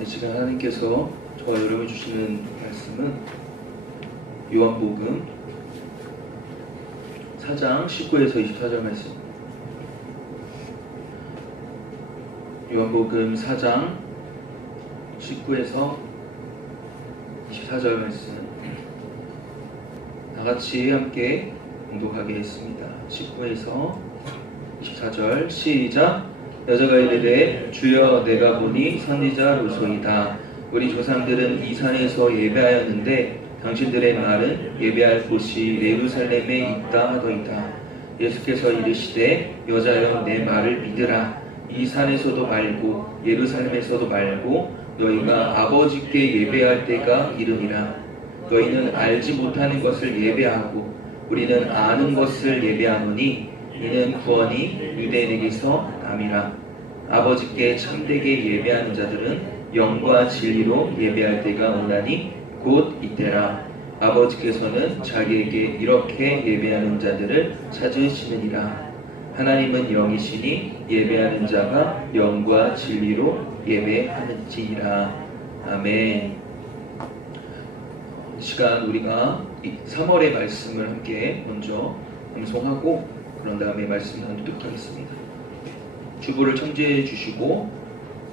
이 시간 하나님께서 저와 여러분 주시는 말씀은 요한복음 4장 19에서 24절 말씀. 요한복음 4장 19에서 24절 말씀 다같이 함께 공독하겠습니다. 19에서 24절 시작. 여자가 이르되 주여 내가 보니 선지자로소이다. 우리 조상들은 이 산에서 예배하였는데 당신들의 말은 예배할 곳이 예루살렘에 있다 하더이다. 예수께서 이르시되 여자여 내 말을 믿으라. 이 산에서도 말고 예루살렘에서도 말고 너희가 아버지께 예배할 때가 이르니라. 너희는 알지 못하는 것을 예배하고 우리는 아는 것을 예배하노니 이는 구원이 유대인에게서 남이라. 아버지께 참되게 예배하는 자들은 영과 진리로 예배할 때가 오나니 곧 이때라. 아버지께서는 자기에게 이렇게 예배하는 자들을 찾으시느니라. 하나님은 영이시니 예배하는 자가 영과 진리로 예배하는지니라. 아멘. 이 시간 우리가 3월의 말씀을 함께 먼저 암송하고 그런 다음에 말씀을 나누도록 하겠습니다. 주보를 청지해 주시고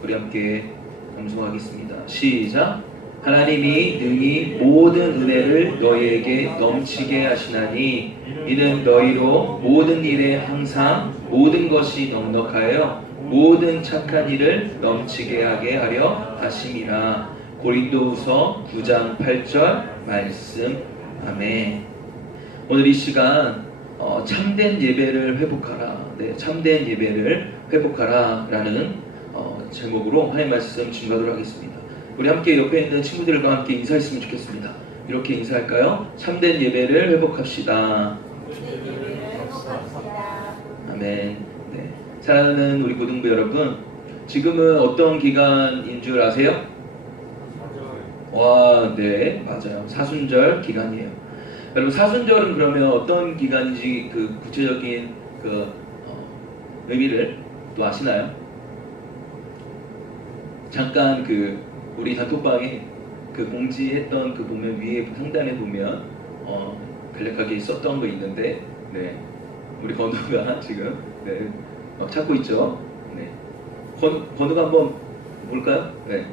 우리 함께 암송하겠습니다. 시작. 하나님이 능히 모든 은혜를 너희에게 넘치게 하시나니 이는 너희로 모든 일에 항상 모든 것이 넉넉하여 모든 착한 일을 넘치게 하게 하려 하심이라. 고린도후서 9장 8절 말씀. 아멘. 오늘 이 시간 참된 예배를 회복하라. 네, 참된 예배를 회복하라 라는 제목으로 하나님 말씀 증거하도록 하겠습니다. 우리 함께 옆에 있는 친구들과 함께 인사했으면 좋겠습니다. 이렇게 인사할까요? 참된 예배를 회복합시다. 아멘. 네. 사랑하는 우리 고등부 여러분, 지금은 어떤 기간인 줄 아세요? 와, 네, 맞아요. 사순절 기간이에요. 여러분, 사순절은 그러면 어떤 기간인지 그 구체적인 의미를 또 아시나요? 잠깐 우리 단톡방에 공지했던 보면 위에 상단에 보면 간략하게 썼던 거 있는데, 네, 우리 건우가 지금 찾고 있죠. 네, 건우가 한번 볼까요? 네.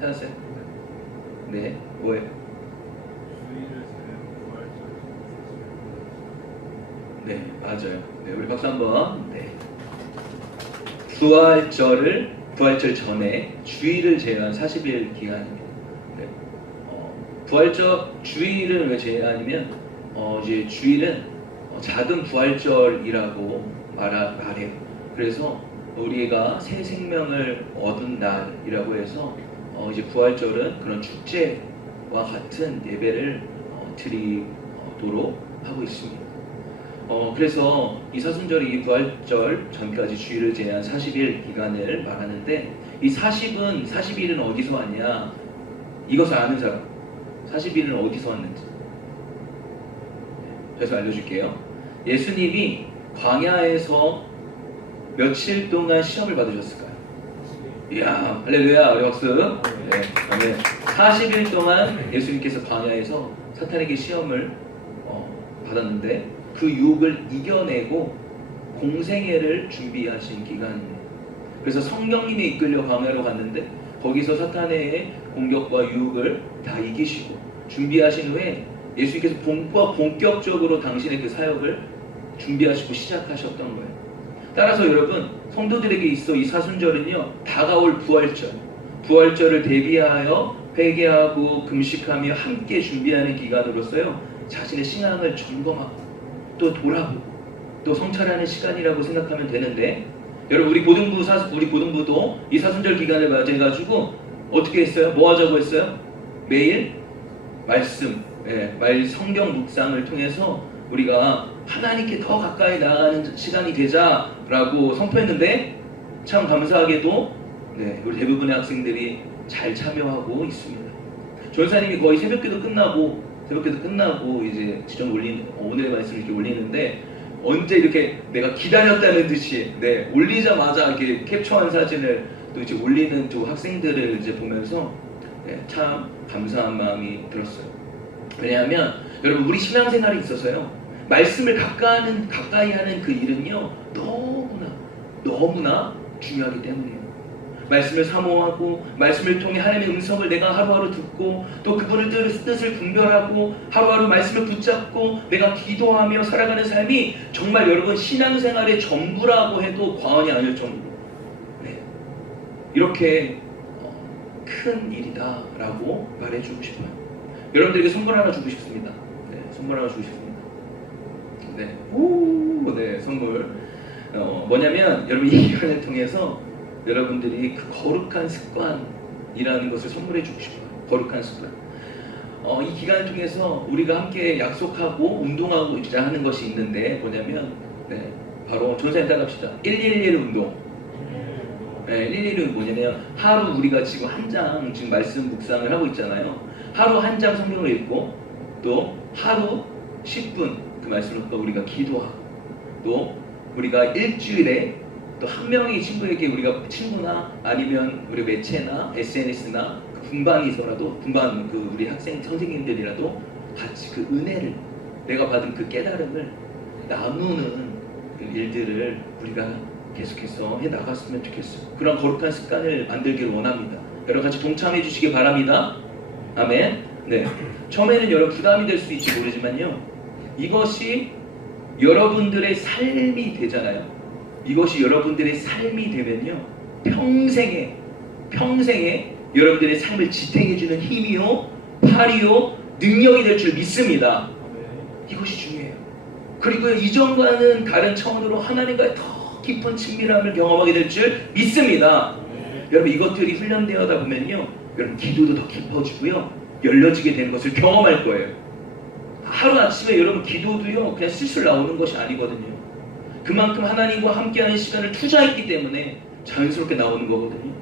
찾았어요? 네, 뭐예요? 네, 맞아요. 네, 우리 박수 한번. 네. 부활절 전에 주일을 제한 40일 기간입니다. 네. 부활절 주일을 왜 제한이면 이제 주일은 작은 부활절이라고 말해요. 그래서 우리가 새 생명을 얻은 날이라고 해서 이제 부활절은 그런 축제와 같은 예배를 드리도록 하고 있습니다. 그래서 이 사순절이 이 부활절 전까지 주일을 제한 40일 기간을 말하는데, 이 40일은 어디서 왔냐? 이것을 아는 사람, 40일은 어디서 왔는지. 그래서 알려줄게요. 예수님이 광야에서 며칠 동안 시험을 받으셨을까요? 이야, 할렐루야, 우리 박수. 네, 아멘. 40일 동안 예수님께서 광야에서 사탄에게 시험을 받았는데 그 유혹을 이겨내고 공생애를 준비하신 기간입니다. 그래서 성령님이 이끌려 광야로 갔는데 거기서 사탄의 공격과 유혹을 다 이기시고 준비하신 후에 예수님께서 본격적으로 당신의 그 사역을 준비하시고 시작하셨던 거예요. 따라서 여러분, 성도들에게 있어 이 사순절은요, 다가올 부활절을 대비하여 회개하고 금식하며 함께 준비하는 기간으로서요, 자신의 신앙을 점검하고 또 돌아보고 또 성찰하는 시간이라고 생각하면 되는데, 여러분, 우리 고등부도 이 사순절 기간을 맞이해가지고 어떻게 했어요? 뭐 하자고 했어요? 매일 말씀, 성경 묵상을 통해서 우리가 하나님께 더 가까이 나아가는 시간이 되자라고 선포했는데, 참 감사하게도 우리 대부분의 학생들이 잘 참여하고 있습니다. 전사님이 거의 새벽기도 끝나고 이제 지정 오늘의 말씀을 이렇게 올리는데 언제 이렇게 내가 기다렸다는 듯이 올리자마자 이렇게 캡처한 사진을 또 이제 올리는 또 학생들을 이제 보면서 참 감사한 마음이 들었어요. 왜냐하면 여러분 우리 신앙생활에 있어서요 말씀을 가까이 하는 그 일은요 너무나 중요하기 때문이에요. 말씀을 사모하고 말씀을 통해 하나님의 음성을 내가 하루하루 듣고 또 그분의 뜻을 분별하고 하루하루 말씀을 붙잡고 내가 기도하며 살아가는 삶이 정말 여러분 신앙생활의 전부라고 해도 과언이 아닐 정도로 이렇게 큰 일이다 라고 말해주고 싶어요. 여러분들에게 선물 하나 주고 싶습니다. 선물 하나 주고 싶습니다. 선물 뭐냐면 여러분 이 기간을 통해서 여러분들이 그 거룩한 습관이라는 것을 선물해 주고 싶어요. 거룩한 습관. 이 기간을 통해서 우리가 함께 약속하고 운동하고 하는 것이 있는데 뭐냐면 바로 전사님 따라갑시다. 111 운동. 111은 뭐냐면 하루 우리가 지금 한 장 지금 말씀 묵상을 하고 있잖아요. 하루 한 장 성경을 읽고 또 하루 10분 그 말씀을 또 우리가 기도하고 또 우리가 일주일에 또 한 명의 친구에게 우리가 친구나 아니면 우리 매체나 SNS나 그 분반이서라도 분반 그 우리 학생 선생님들이라도 같이 그 은혜를 내가 받은 그 깨달음을 나누는 그 일들을 우리가 계속해서 해 나갔으면 좋겠어요. 그런 거룩한 습관을 만들기를 원합니다. 여러분 같이 동참해 주시기 바랍니다. 아멘. 처음에는 여러분 부담이 될 수 있을지 모르지만요. 이것이 여러분들의 삶이 되잖아요. 이것이 여러분들의 삶이 되면요. 평생에 여러분들의 삶을 지탱해주는 힘이요, 팔이요, 능력이 될 줄 믿습니다. 이것이 중요해요. 그리고 이전과는 다른 차원으로 하나님과의 더 깊은 친밀함을 경험하게 될 줄 믿습니다. 여러분 이것들이 훈련되어다 보면요. 여러분 기도도 더 깊어지고요. 열려지게 되는 것을 경험할 거예요. 하루아침에 여러분 기도도요. 그냥 슬슬 나오는 것이 아니거든요. 그만큼 하나님과 함께하는 시간을 투자했기 때문에 자연스럽게 나오는 거거든요.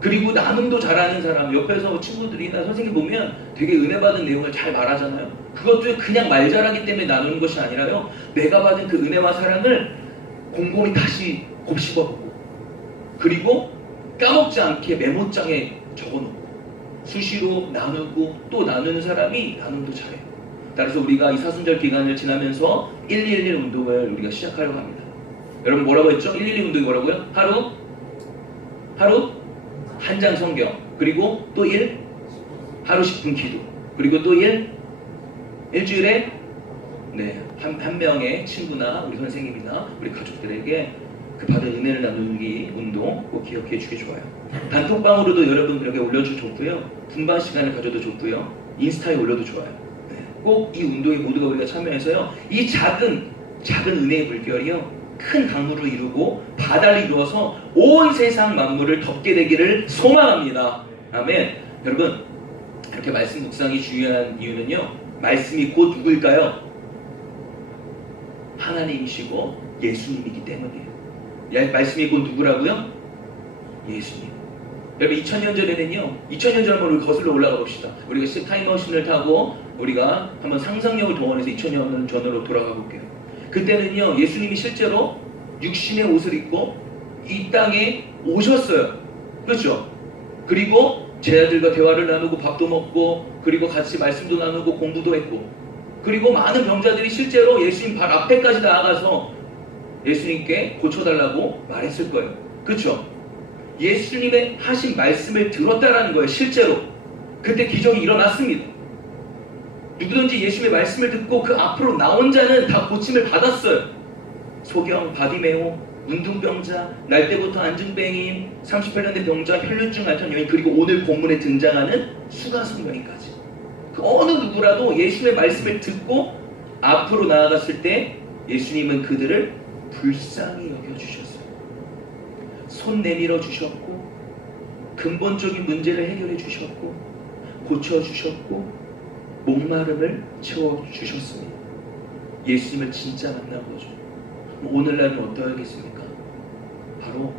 그리고 나눔도 잘하는 사람, 옆에서 친구들이나 선생님 보면 되게 은혜 받은 내용을 잘 말하잖아요. 그것도 그냥 말 잘하기 때문에 나누는 것이 아니라요. 내가 받은 그 은혜와 사랑을 곰곰이 다시 곱씹어보고 그리고 까먹지 않게 메모장에 적어놓고 수시로 나누고 또 나누는 사람이 나눔도 잘해요. 따라서 우리가 이 사순절 기간을 지나면서 111 운동을 우리가 시작하려고 합니다. 여러분 뭐라고 했죠? 111 운동이 뭐라고요? 하루 한 장 성경, 그리고 또 하루 10분 기도, 그리고 또 일주일에 한 명의 친구나 우리 선생님이나 우리 가족들에게 그 받은 은혜를 나누기 운동 꼭 기억해 주기 좋아요. 단톡방으로도 여러분들에게 올려도 좋고요. 분반 시간을 가져도 좋고요. 인스타에 올려도 좋아요. 꼭 이 운동에 모두가 우리가 참여해서요. 이 작은 은혜의 물결이요. 큰 강물을 이루고 바다를 이루어서 온 세상 만물을 덮게 되기를 소망합니다. 아멘. 여러분 이렇게 말씀 묵상이 중요한 이유는요. 말씀이 곧 누구일까요? 하나님이시고 예수님이기 때문이에요. 말씀이 곧 누구라고요? 예수님. 여러분 2000년 전에는요. 2000년 전 한번 우리 거슬러 올라가 봅시다. 우리가 타임머신을 타고 우리가 한번 상상력을 동원해서 2000년 전으로 돌아가 볼게요. 그때는요. 예수님이 실제로 육신의 옷을 입고 이 땅에 오셨어요. 그렇죠? 그리고 제자들과 대화를 나누고 밥도 먹고 그리고 같이 말씀도 나누고 공부도 했고 그리고 많은 병자들이 실제로 예수님 발 앞에까지 나아가서 예수님께 고쳐달라고 말했을 거예요. 그렇죠? 예수님의 하신 말씀을 들었다라는 거예요. 실제로 그때 기적이 일어났습니다. 누구든지 예수님의 말씀을 듣고 그 앞으로 나온 자는 다 고침을 받았어요. 소경, 바디메오, 문둥병자, 날 때부터 안증뱅인, 38년 된 병자, 혈류증 앓던 여인, 그리고 오늘 본문에 등장하는 수가성 여인까지 그 어느 누구라도 예수님의 말씀을 듣고 앞으로 나아갔을 때 예수님은 그들을 불쌍히 여겨주셨어요. 손 내밀어 주셨고 근본적인 문제를 해결해 주셨고 고쳐주셨고 목마름을 채워주셨습니다. 예수님을 진짜 만난 거죠. 오늘날은 어떠하겠습니까? 바로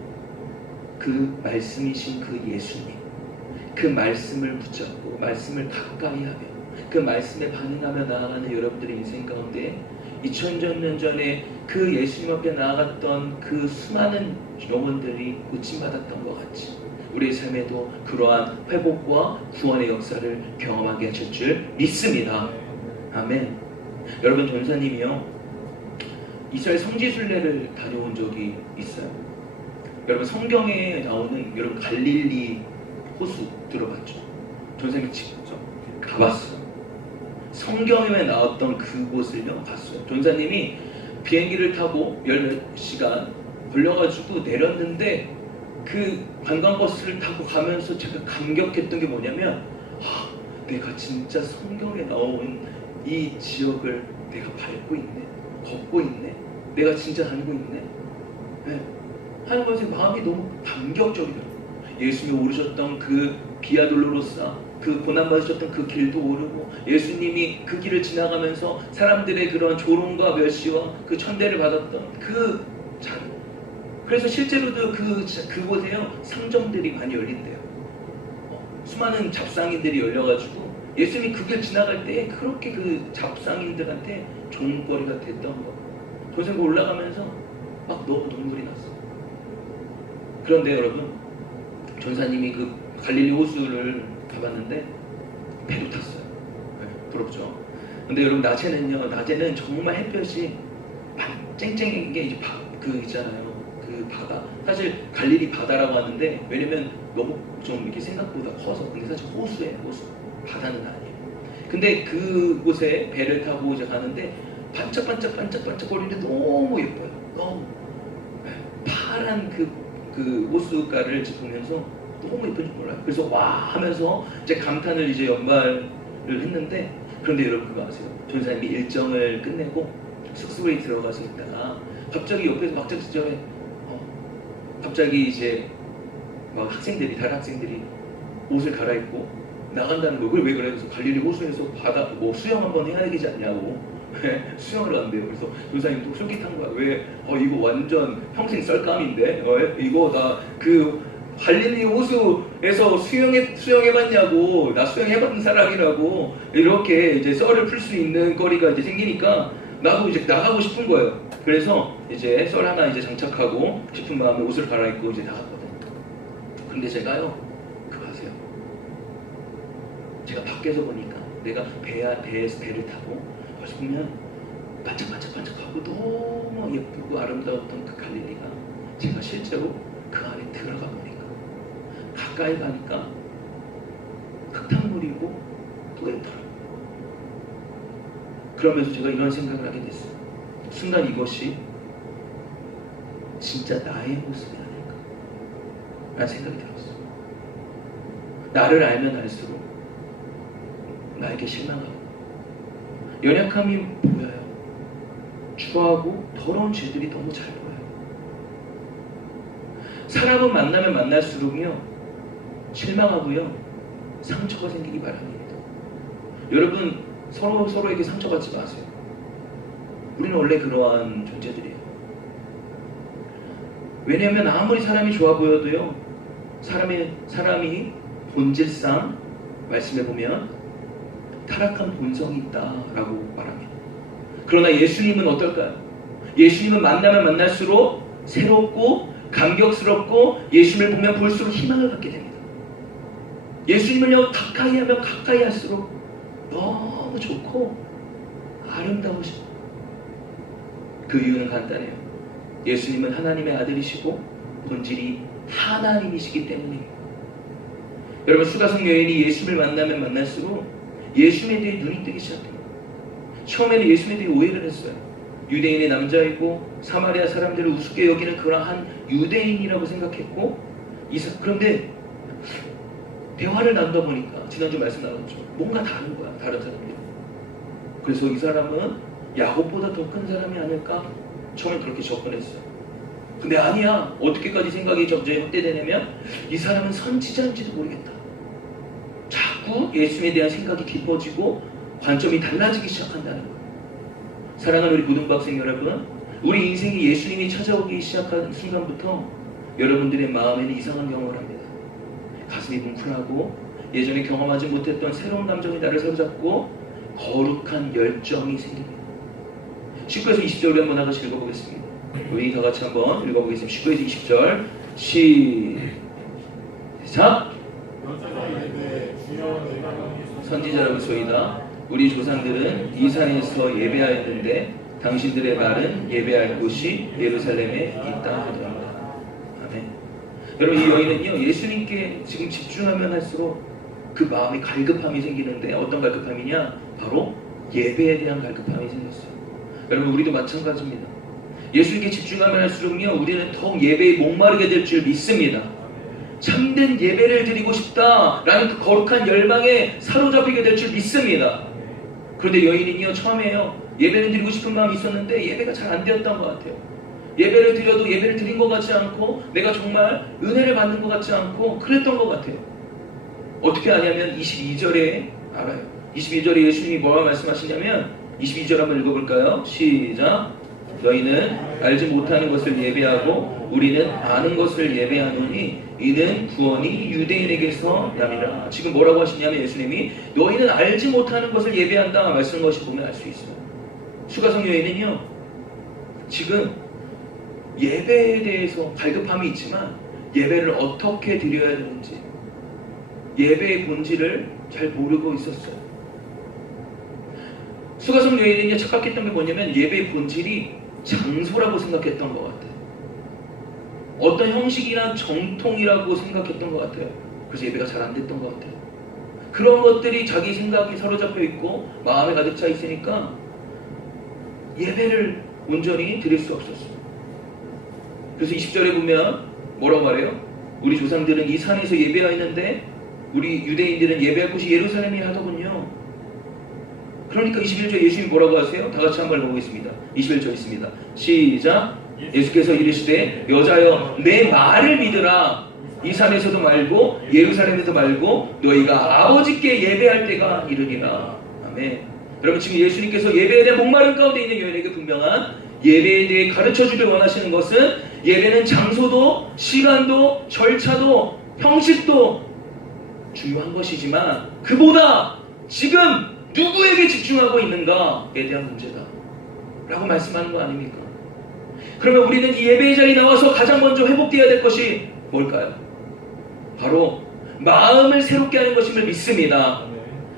그 말씀이신 그 예수님, 그 말씀을 붙잡고 말씀을 가까이 하며 그 말씀에 반응하며 나아가는 여러분들의 인생 가운데 2000년 전에 그 예수님 앞에 나아갔던 그 수많은 영혼들이 고침받았던 것 같이 우리의 삶에도 그러한 회복과 구원의 역사를 경험하게 하실 줄 믿습니다. 아멘. 여러분, 전사님이요 이스라엘 성지순례를 다녀온 적이 있어요. 여러분, 성경에 나오는 여러분 갈릴리 호수 들어봤죠? 전사님이 직접 가봤어요. 성경에 나왔던 그곳을요 갔어요. 전사님이 비행기를 타고 10시간 걸려가지고 내렸는데 그 관광버스를 타고 가면서 제가 감격했던 게 뭐냐면 내가 진짜 성경에 나온 이 지역을 내가 밟고 있네, 걷고 있네, 내가 진짜 다니고 있네, 네. 하는 것에 마음이 너무 감격적이더라고요. 예수님이 오르셨던 그 비아 돌로로사 그 고난받으셨던 그 길도 오르고 예수님이 그 길을 지나가면서 사람들의 그런 조롱과 멸시와 그 천대를 받았던 그 자리, 그래서 실제로도 그곳에요 상점들이 많이 열린대요. 수많은 잡상인들이 열려가지고 예수님이 그 길 지나갈 때 그렇게 그 잡상인들한테 종거리가 됐던 거. 도생고 올라가면서 막 너무 눈물이 났어요. 그런데 여러분, 전사님이 그 갈릴리 호수를 가봤는데 배도 탔어요. 네, 부럽죠. 근데 여러분, 낮에는 정말 햇볕이 쨍쨍한 게 이제 그 있잖아요. 그 바다. 사실 갈릴리 바다라고 하는데 왜냐면 너무 좀 이렇게 생각보다 커서. 근데 사실 호수예요, 호수. 바다는 아니에요. 근데 그곳에 배를 타고 이제 가는데 반짝반짝 거리는데 너무 예뻐요. 너무 파란 그 호수가를 보면서 너무 예쁜지 몰라요. 그래서 와 하면서 이제 감탄을 이제 연발을 했는데, 그런데 여러분 그거 아세요? 전사님이 일정을 끝내고 숙소에 들어가서 있다가 갑자기 옆에서 갑자기 이제 막 다른 학생들이 옷을 갈아입고 나간다는 거예요. 그걸 왜 그래? 그래서 갈릴리 호수에서 바다 수영 한번 해야 되지 않냐고. 수영을 한대요. 그래서 전사님도 솔깃한 거야. 왜? 이거 완전 평생 썰감인데? 이거 나 그 갈릴리 호수에서 수영해봤냐고. 나 수영해봤던 사람이라고. 이렇게 이제 썰을 풀 수 있는 거리가 이제 생기니까 나도 이제 나가고 싶은 거예요. 그래서 이제 썰 하나 이제 장착하고 싶은 마음에 옷을 갈아입고 이제 나갔거든요. 근데 제가요, 그거 아세요? 제가 밖에서 보니까 내가 배에서 배를 타고 벌써 보면 반짝반짝하고 너무 예쁘고 아름다웠던 그 갈릴리가 제가 실제로 그 안에 들어가 보니까 가까이 가니까 흙탕물이고 또 예뻐요. 그러면서 제가 이런 생각을 하게 됐어요. 순간 이것이 진짜 나의 모습이 아닐까 라는 생각이 들었어요. 나를 알면 알수록 나에게 실망하고 연약함이 보여요. 추하고 더러운 죄들이 너무 잘 보여요. 사람은 만나면 만날수록요 실망하고요 상처가 생기기 마련입니다. 여러분, 서로에게 상처받지 마세요. 우리는 원래 그러한 존재들이에요. 왜냐하면 아무리 사람이 좋아 보여도요 사람이 본질상 말씀해 보면 타락한 본성이 있다라고 말합니다. 그러나 예수님은 어떨까요? 예수님은 만나면 만날수록 새롭고 감격스럽고 예수님을 보면 볼수록 희망을 갖게 됩니다. 예수님을요 가까이 하면 가까이 할수록 너무 좋고 아름다우시고, 그 이유는 간단해요. 예수님은 하나님의 아들이시고 본질이 하나님이시기 때문입니다. 여러분, 수가성 여인이 예수님을 만나면 만날수록 예수님에 대해 눈이 뜨기 시작해요. 처음에는 예수님에 대해 오해를 했어요. 유대인의 남자이고 사마리아 사람들을 우습게 여기는 그러한 유대인이라고 생각했고, 그런데 대화를 나누다 보니까 지난주 말씀 나눴죠. 뭔가 다른 거야, 다른 사람들이. 그래서 이 사람은 야곱보다 더 큰 사람이 아닐까? 처음에 그렇게 접근했어요. 근데 아니야. 어떻게까지 생각이 점점 확대되냐면 이 사람은 선지자인지도 모르겠다. 자꾸 예수님에 대한 생각이 깊어지고 관점이 달라지기 시작한다는 거예요. 사랑하는 우리 고등학생 여러분, 우리 인생이 예수님이 찾아오기 시작한 순간부터 여러분들의 마음에는 이상한 경험을 합니다. 가슴이 뭉클하고 예전에 경험하지 못했던 새로운 감정이 나를 사로잡고 거룩한 열정이 생깁니다. 19에서 20절 우리 한번 하나씩 읽어보겠습니다. 우리 다 같이 한번 읽어보겠습니다. 19에서 20절 시작. 선지자라고 소이다. 우리 조상들은 이 산에서 예배하였는데 당신들의 말은 예배할 곳이 예루살렘에 있다 하더라. 아멘. 여러분, 이 여인은요, 예수님께 지금 집중하면 할수록 그 마음에 갈급함이 생기는데, 어떤 갈급함이냐? 바로 예배에 대한 갈급함이 생겼어요. 여러분, 우리도 마찬가지입니다. 예수님께 집중하면 할수록요, 우리는 더욱 예배에 목마르게 될 줄 믿습니다. 참된 예배를 드리고 싶다라는 그 거룩한 열망에 사로잡히게 될 줄 믿습니다. 그런데 여인은요, 처음에요, 예배를 드리고 싶은 마음이 있었는데 예배가 잘 안 되었던 것 같아요. 예배를 드려도 예배를 드린 것 같지 않고 내가 정말 은혜를 받는 것 같지 않고 그랬던 것 같아요. 어떻게 아냐면 22절에 알아요. 22절에 예수님이 뭐라고 말씀하시냐면 22절 한번 읽어볼까요? 시작. 너희는 알지 못하는 것을 예배하고 우리는 아는 것을 예배하노니 이는 구원이 유대인에게서 남이라. 지금 뭐라고 하시냐면 예수님이 너희는 알지 못하는 것을 예배한다 말씀한 것이 보면 알 수 있어요. 수가성 여인은요, 지금 예배에 대해서 갈급함이 있지만 예배를 어떻게 드려야 되는지 예배의 본질을 잘 모르고 있었어요. 수가성 여인은요, 착각했던 게 뭐냐면 예배의 본질이 장소라고 생각했던 것 같아요. 어떤 형식이나 정통이라고 생각했던 것 같아요. 그래서 예배가 잘 안 됐던 것 같아요. 그런 것들이 자기 생각이 사로잡혀 있고 마음에 가득 차 있으니까 예배를 온전히 드릴 수 없었어요. 그래서 20절에 보면 뭐라고 말해요? 우리 조상들은 이 산에서 예배하였는데 우리 유대인들은 예배할 곳이 예루살렘이 하더군요. 그러니까 21절 예수님이 뭐라고 하세요? 다 같이 한번 읽어보겠습니다. 21절 있습니다. 시작. 예수께서 이르시되 여자여 내 말을 믿으라. 이 산에서도 말고 예루살렘에도 말고 너희가 아버지께 예배할 때가 이르리라. 아멘. 여러분, 지금 예수님께서 예배에 대한 목마름 가운데 있는 여인에게 분명한 예배에 대해 가르쳐주길 원하시는 것은 예배는 장소도 시간도 절차도 형식도 중요한 것이지만 그보다 지금 누구에게 집중하고 있는가에 대한 문제다 라고 말씀하는 거 아닙니까? 그러면 우리는 이 예배의 자리에 나와서 가장 먼저 회복되어야 될 것이 뭘까요? 바로 마음을 새롭게 하는 것임을 믿습니다.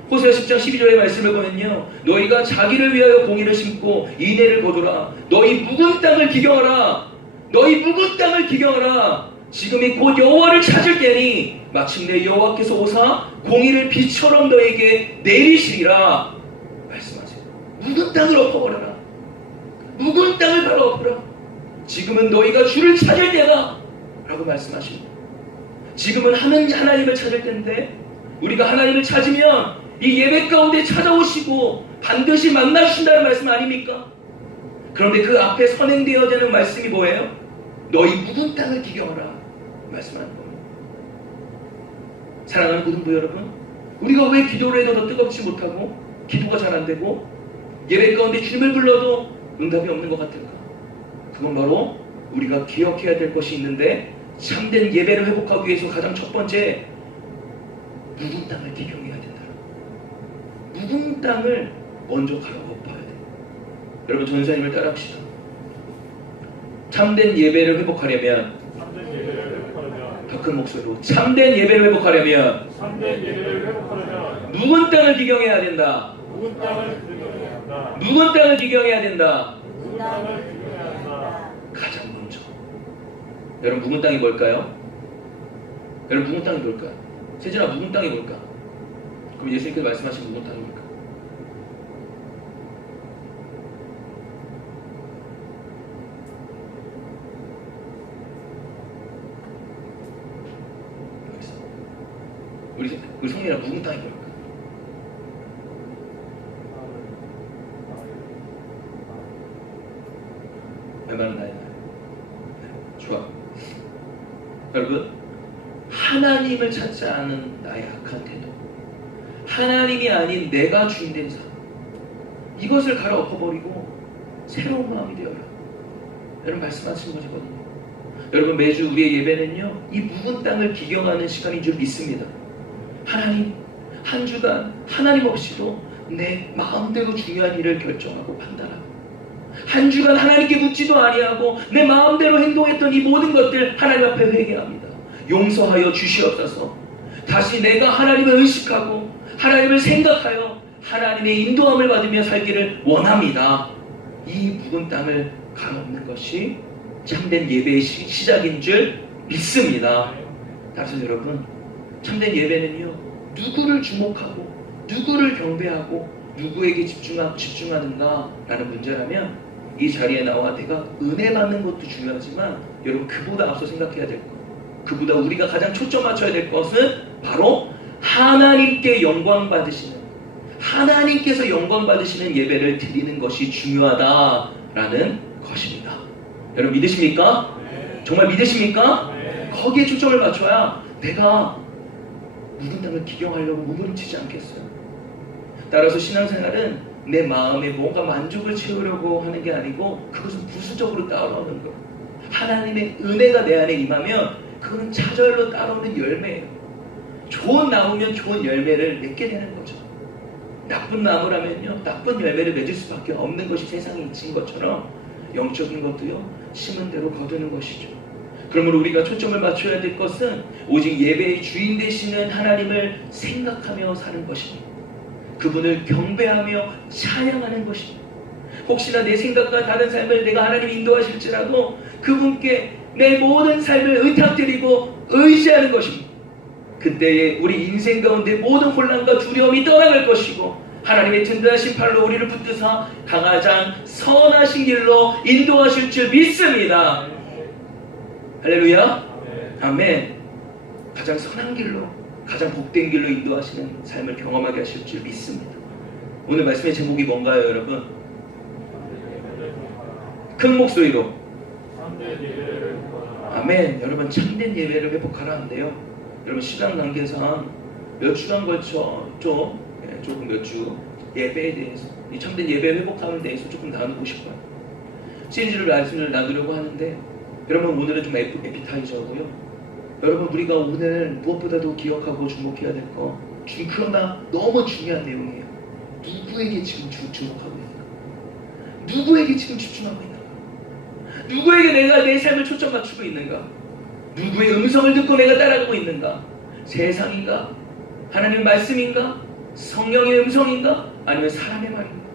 호세아 10장 12절의 말씀을 보면요, 너희가 자기를 위하여 공의를 심고 인애를 거두라. 너희 묵은 땅을 기경하라. 너희 묵은 땅을 기경하라. 지금이 곧 여호와를 찾을 때니 마침내 여호와께서 오사 공의를 비처럼 너에게 내리시리라 말씀하세요. 묵은 땅을 엎어버려라. 묵은 땅을 바로 엎어라. 지금은 너희가 주를 찾을 때다 라고 말씀하십니다. 지금은 하나님을 찾을 때인데 우리가 하나님을 찾으면 이 예배 가운데 찾아오시고 반드시 만나주신다는 말씀 아닙니까? 그런데 그 앞에 선행되어야 하는 말씀이 뭐예요? 너희 묵은 땅을 기경하라 말씀하는 겁니다. 사랑하는 고등부 여러분, 우리가 왜 기도를 해도 더 뜨겁지 못하고 기도가 잘 안 되고 예배 가운데 주님을 불러도 응답이 없는 것 같을까? 그건 바로 우리가 기억해야 될 것이 있는데, 참된 예배를 회복하기 위해서 가장 첫 번째, 묵은 땅을 기경해야 된다. 묵은 땅을 먼저 갈아엎어야 돼. 여러분, 전사님을 따라합시다. 참된 예배를 회복하려면, 더 큰 목소리로 참된 예배를 회복하려면 묵은 땅을 기경해야 된다. 묵은 땅을 기경해야 된다. 가장 먼저. 여러분, 묵은 땅이 뭘까요? 여러분, 묵은 땅이 뭘까요? 세진아, 묵은 땅이 뭘까? 그럼 예수님께서 말씀하신 묵은 땅이 뭘까? 우리 성민아, 묵은 땅이 뭘까? 왼발은 나의 날. 좋아. 여러분, 하나님을 찾지 않은 나의 악한 태도, 하나님이 아닌 내가 주인된 삶, 이것을 갈아엎어버리고 새로운 마음이 되어라. 여러분, 말씀하신 것이거든요. 여러분, 매주 우리의 예배는요, 이 묵은 땅을 기경하는 시간인 줄 믿습니다. 하나님, 한 주간 하나님 없이도 내 마음대로 중요한 일을 결정하고 판단하고, 한 주간 하나님께 묻지도 아니하고 내 마음대로 행동했던 이 모든 것들 하나님 앞에 회개합니다. 용서하여 주시옵소서. 다시 내가 하나님을 의식하고 하나님을 생각하여 하나님의 인도함을 받으며 살기를 원합니다. 이 묵은 땅을 가놓는 것이 참된 예배의 시작인 줄 믿습니다. 따라서 여러분, 참된 예배는요, 누구를 주목하고 누구를 경배하고 누구에게 집중하는가 라는 문제라면, 이 자리에 나와 내가 은혜 받는 것도 중요하지만 여러분, 그보다 앞서 생각해야 될 것, 그보다 우리가 가장 초점 맞춰야 될 것은 바로 하나님께 영광 받으시는, 하나님께서 영광 받으시는 예배를 드리는 것이 중요하다라는 것입니다. 여러분, 믿으십니까? 네. 정말 믿으십니까? 네. 거기에 초점을 맞춰야 내가 묵은 땅을 기경하려고 무무르치지 않겠어요. 따라서 신앙생활은 내 마음에 뭔가 만족을 채우려고 하는 게 아니고 그것은 부수적으로 따라오는 거예요. 하나님의 은혜가 내 안에 임하면 그거는 차절로 따라오는 열매예요. 좋은 나무면 좋은 열매를 맺게 되는 거죠. 나쁜 나무라면요, 나쁜 열매를 맺을 수밖에 없는 것이 세상에 있는 것처럼 영적인 것도요, 심은 대로 거두는 것이죠. 그러므로 우리가 초점을 맞춰야 될 것은 오직 예배의 주인 되시는 하나님을 생각하며 사는 것입니다. 그분을 경배하며 찬양하는 것입니다. 혹시나 내 생각과 다른 삶을 내가 하나님이 인도하실지라도 그분께 내 모든 삶을 의탁드리고 의지하는 것입니다. 그때에 우리 인생 가운데 모든 혼란과 두려움이 떠나갈 것이고, 하나님의 든든하신 팔로 우리를 붙드사 강하장 선하신 길로 인도하실 줄 믿습니다. 할렐루야. 아멘. 가장 선한 길로, 가장 복된 길로 인도하시는 삶을 경험하게 하실 줄 믿습니다. 오늘 말씀의 제목이 뭔가요, 여러분? 큰 목소리로 아멘. 여러분, 참된 예배를 회복하라는데요, 여러분, 시간 관계상 몇 주간 걸쳐 조금 몇 주 예배에 대해서, 이 참된 예배 회복함에 대해서 조금 나누고 싶어요. 시리즈를 말씀을 나누려고 하는데, 여러분, 오늘은 좀 에피타이저고요. 여러분, 우리가 오늘 무엇보다도 기억하고 주목해야 될 거, 그러나 너무 중요한 내용이에요. 누구에게 지금 주목하고 있는가? 누구에게 지금 집중하고 있는가? 누구에게 내가 내 삶을 초점 맞추고 있는가? 누구의 음성을 듣고 내가 따라가고 있는가? 세상인가? 하나님의 말씀인가? 성령의 음성인가? 아니면 사람의 말인가?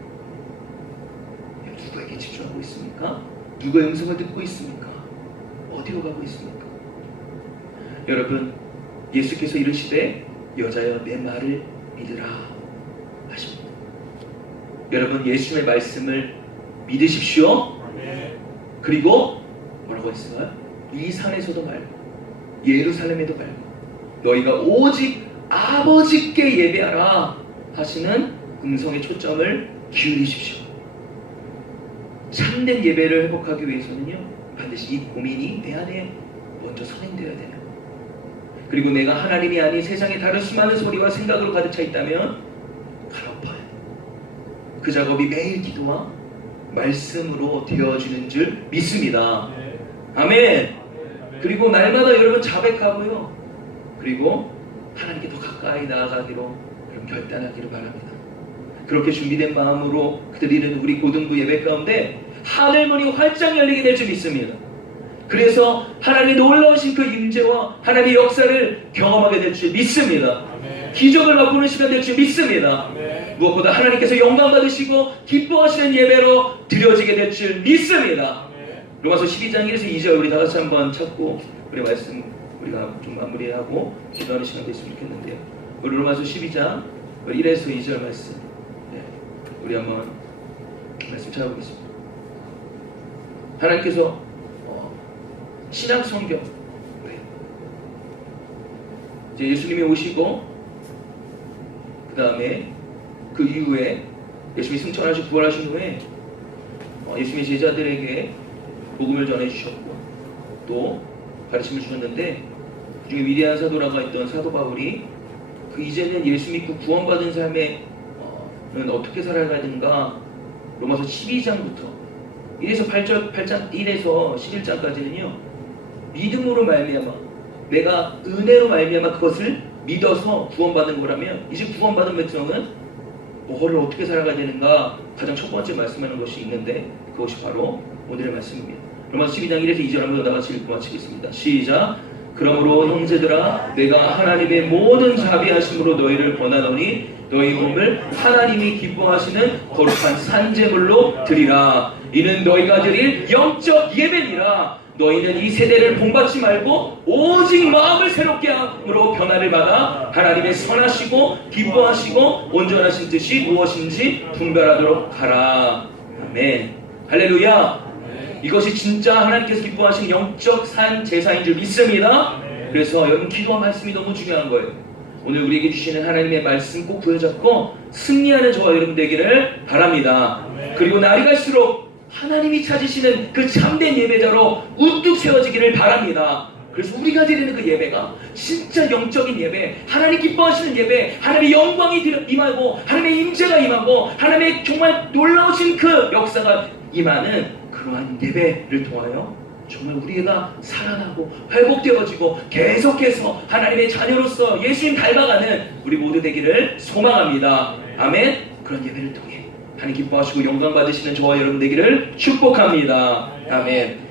누구에게 집중하고 있습니까? 누구의 음성을 듣고 있습니까? 어디로 가고 있습니까? 여러분, 예수께서 이르시되 여자여 내 말을 믿으라 하십니다. 여러분, 예수님의 말씀을 믿으십시오. 그리고 뭐라고 했어요? 이 산에서도 말고 예루살렘에도 말고 너희가 오직 아버지께 예배하라 하시는 음성의 초점을 기울이십시오. 참된 예배를 회복하기 위해서는요, 반드시 이 고민이 내 안에 먼저 선행되어야 돼요. 그리고 내가 하나님이 아닌 세상의 다른 수많은 소리와 생각으로 가득 차 있다면 가라엎어요. 그 작업이 매일 기도와 말씀으로 되어지는 줄 믿습니다. 아멘. 그리고 날마다 여러분 자백하고요, 그리고 하나님께 더 가까이 나아가기로 여러분 결단하기를 바랍니다. 그렇게 준비된 마음으로 드리는 우리 고등부 예배 가운데 하늘문이 활짝 열리게 될 줄 믿습니다. 그래서 하나님의 놀라우신 그 임재와 하나님의 역사를 경험하게 될 줄 믿습니다. 아멘. 기적을 맛보는 시간 될 줄 믿습니다. 아멘. 무엇보다 하나님께서 영광 받으시고 기뻐하시는 예배로 드려지게 될 줄 믿습니다. 아멘. 로마서 12장 1에서 2절 우리 다 같이 한번 찾고 우리 말씀 우리가 좀 마무리하고 기도하는 시간 됐으면 좋겠는데요. 우리 로마서 12장 1에서 2절 말씀, 우리 한번 말씀 찾아보겠습니다. 하나님께서 신약 성경, 이제 예수님이 오시고 그 다음에 그 이후에 예수님이 승천하시고 부활하신 후에 예수님의 제자들에게 복음을 전해주셨고 또 가르침을 주셨는데, 그중에 위대한 사도라고 했던 사도 바울이 그 이제는 예수 믿고 구원받은 삶에는 어떻게 살아가야 되는가, 로마서 12장부터 1에서 8장 1에서 11장까지는요 믿음으로 말미암아, 내가 은혜로 말미암아 그것을 믿어서 구원받는 거라면, 이제 구원받은 백성은 뭐를 어떻게 살아가야 되는가, 가장 첫 번째 말씀하는 것이 있는데 그것이 바로 오늘의 말씀입니다. 로마서 12장 1에서 2절 한번 다 같이 읽고 마치겠습니다. 시작. 그러므로 형제들아, 내가 하나님의 모든 자비하심으로 너희를 권하노니 너희 몸을 하나님이 기뻐하시는 거룩한 산제물로 드리라. 이는 너희가 드릴 영적 예배니라. 너희는 이 세대를 본받지 말고 오직 마음을 새롭게 함으로 변화를 받아 하나님의 선하시고 기뻐하시고 온전하신 뜻이 무엇인지 분별하도록 하라. 아멘. 할렐루야. 이것이 진짜 하나님께서 기뻐하시는 영적 산 제사인 줄 믿습니다. 그래서 여러분, 기도와 말씀이 너무 중요한 거예요. 오늘 우리에게 주시는 하나님의 말씀 꼭 부여잡고 승리하는 저와 여러분 되기를 바랍니다. 그리고 날이 갈수록 하나님이 찾으시는 그 참된 예배자로 우뚝 세워지기를 바랍니다. 그래서 우리가 드리는 그 예배가 진짜 영적인 예배, 하나님 기뻐하시는 예배, 하나님의 영광이 임하고 하나님의 임재가 임하고 하나님의 정말 놀라우신 그 역사가 임하는 그러한 예배를 통하여 정말 우리가 살아나고 회복되어지고 계속해서 하나님의 자녀로서 예수님 닮아가는 우리 모두 되기를 소망합니다. 아멘. 그런 예배를 통해 하나님 기뻐하시고 영광 받으시는 저와 여러분 되기를 축복합니다. 아멘.